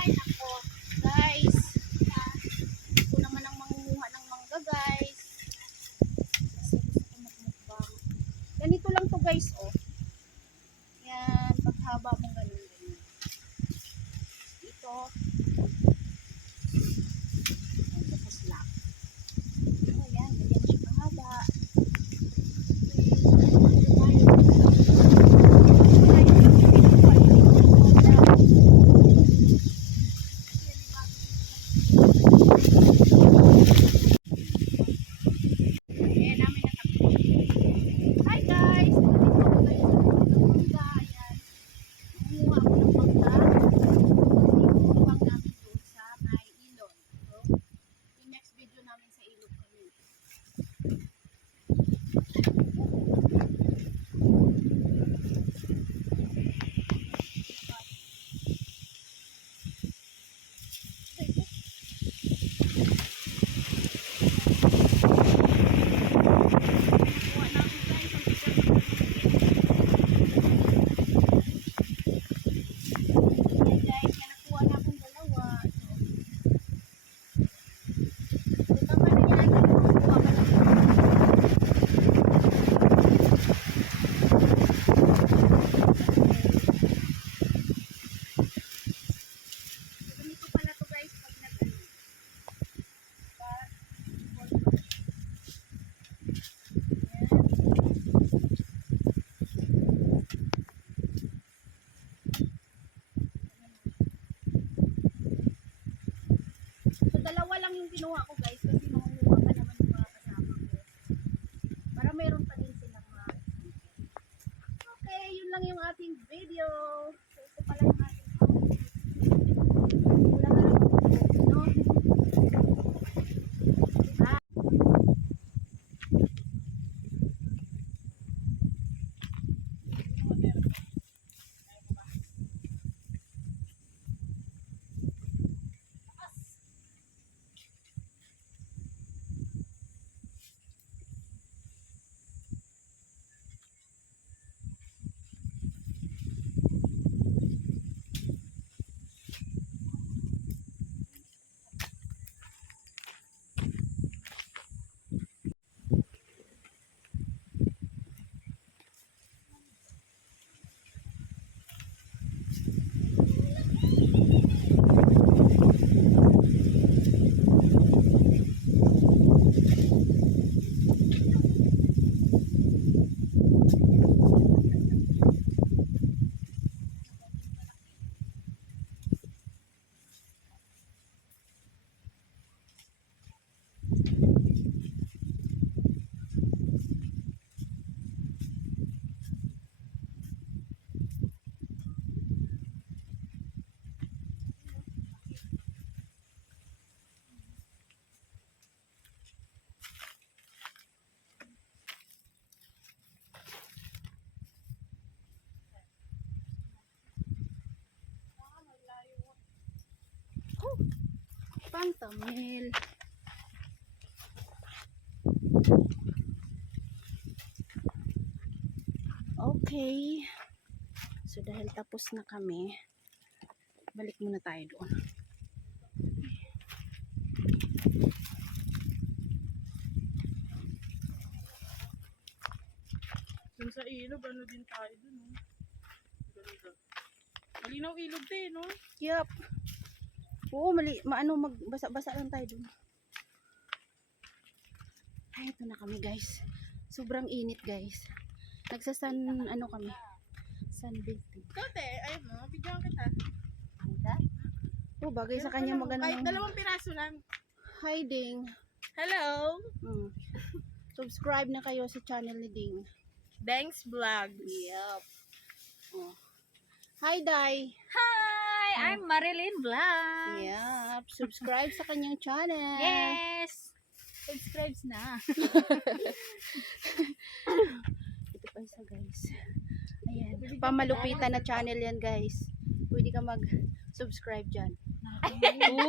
Ay, nako. Guys. Ito naman ang mangunguha ng mangga, guys. Kasi gusto ko magmukbang. Ganito lang to guys, oh. Yan, paghaba mong ganun. Ito. Tapos lang. Oh, yan. Ganyan siya kahaba. Ayan, namin natakbo. Hi guys! Nandito ako tayo sa mangga. Ayan. Nangunguha ako ng mangga. Mukbang namin doon sa may ilog. So, yung next video namin sa ilog kami. Nakuha namin guys ang bigat ng Ayan guys, yan nakuha na akong dalawa. So, tama na yan. Nakuha ka lang. Ganito pala to guys pag nag-ano. So, dalawa lang yung kinuha ko guys kasi mangunguha pa naman yung mga kasama ko. Para meron pa din silang mga. Okay, yun lang yung ating video. So, ito pala yung ating outfit. Wala ka lang no? Ah. Oh, pang-thumbnail. Okay. So dahil tapos na kami, balik muna tayo doon. Dun sa ilog, ano din tayo dun, no? Ganda. Malinaw ilog din, no? Yup. Oo, magbasa-basa lang tayo doon. Ay, ito na kami guys. Sobrang init guys. Nagsasan, ano kami? Sunbathing. Kote, ayun mo, bigyan kita. Oh, bagay sa kanya maganda. Kahit 2 piraso lang. Hi, Ding. Hello! Subscribe na kayo sa channel ni Ding. Thanks, Vlogs. Yup. Oh. Hi, Dai. Hi! I'm Marilyn Vlogs. Yup. Subscribe sa kanyang channel. Yes! Subscribe na. Ito pa isa guys. Ayan. Pamalupitan na channel yan guys. Pwede ka mag-subscribe dyan. Ay, naku.